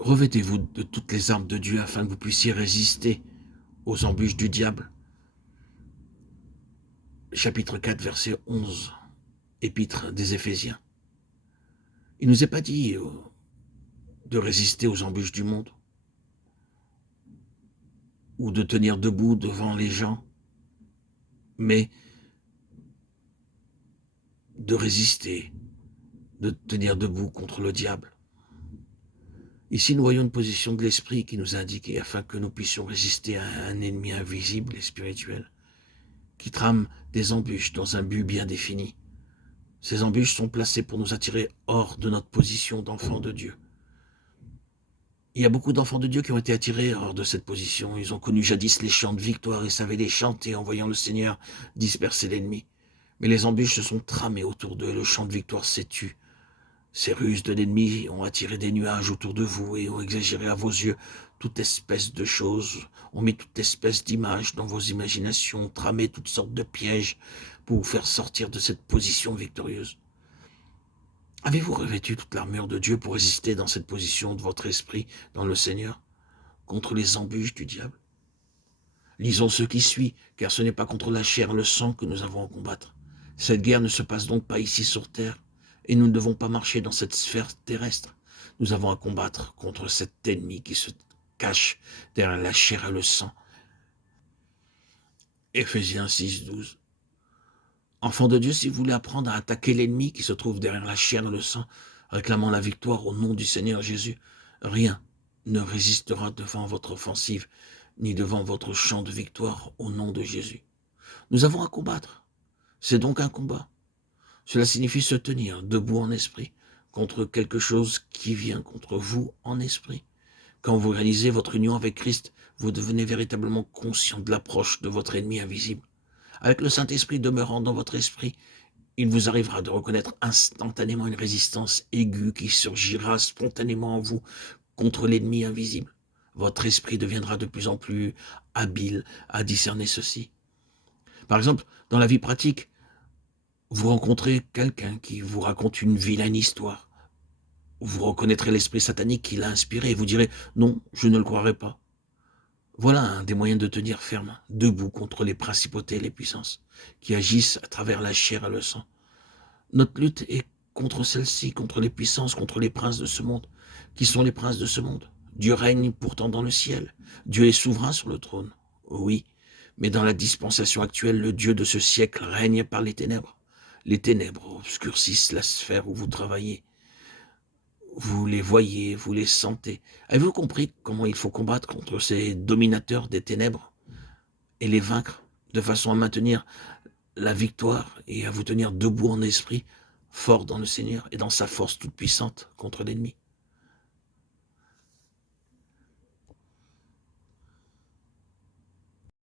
Revêtez-vous de toutes les armes de Dieu afin que vous puissiez résister aux embûches du diable. Chapitre 4, verset 11, épître des Éphésiens. Il ne nous est pas dit de résister aux embûches du monde ou de tenir debout devant les gens, mais de résister, de tenir debout contre le diable. Ici, nous voyons une position de l'esprit qui nous indique, afin que nous puissions résister à un ennemi invisible et spirituel, qui trame des embûches dans un but bien défini. Ces embûches sont placées pour nous attirer hors de notre position d'enfant de Dieu. Il y a beaucoup d'enfants de Dieu qui ont été attirés hors de cette position. Ils ont connu jadis les chants de victoire et savaient les chanter en voyant le Seigneur disperser l'ennemi. Mais les embûches se sont tramées autour d'eux et le chant de victoire s'est tu. Ces ruses de l'ennemi ont attiré des nuages autour de vous et ont exagéré à vos yeux toute espèce de choses, ont mis toute espèce d'images dans vos imaginations, tramé toutes sortes de pièges pour vous faire sortir de cette position victorieuse. Avez-vous revêtu toute l'armure de Dieu pour résister dans cette position de votre esprit dans le Seigneur, contre les embûches du diable? Lisons ce qui suit, car ce n'est pas contre la chair et le sang que nous avons à combattre. Cette guerre ne se passe donc pas ici sur terre, et nous ne devons pas marcher dans cette sphère terrestre. Nous avons à combattre contre cet ennemi qui se cache derrière la chair et le sang. Éphésiens 6, 12. Enfants de Dieu, si vous voulez apprendre à attaquer l'ennemi qui se trouve derrière la chair et le sang, réclamant la victoire au nom du Seigneur Jésus, rien ne résistera devant votre offensive, ni devant votre chant de victoire au nom de Jésus. Nous avons à combattre. C'est donc un combat. Cela signifie se tenir debout en esprit contre quelque chose qui vient contre vous en esprit. Quand vous réalisez votre union avec Christ, vous devenez véritablement conscient de l'approche de votre ennemi invisible. Avec le Saint-Esprit demeurant dans votre esprit, il vous arrivera de reconnaître instantanément une résistance aiguë qui surgira spontanément en vous contre l'ennemi invisible. Votre esprit deviendra de plus en plus habile à discerner ceci. Par exemple, dans la vie pratique, vous rencontrez quelqu'un qui vous raconte une vilaine histoire. Vous reconnaîtrez l'esprit satanique qui l'a inspiré et vous direz « Non, je ne le croirai pas ». Voilà un des moyens de tenir ferme, debout contre les principautés et les puissances qui agissent à travers la chair et le sang. Notre lutte est contre celle-ci, contre les puissances, contre les princes de ce monde. Qui sont les princes de ce monde? Dieu règne pourtant dans le ciel. Dieu est souverain sur le trône. Oui, mais dans la dispensation actuelle, le Dieu de ce siècle règne par les ténèbres. Les ténèbres obscurcissent la sphère où vous travaillez. Vous les voyez, vous les sentez. Avez-vous compris comment il faut combattre contre ces dominateurs des ténèbres et les vaincre de façon à maintenir la victoire et à vous tenir debout en esprit, fort dans le Seigneur et dans sa force toute puissante contre l'ennemi?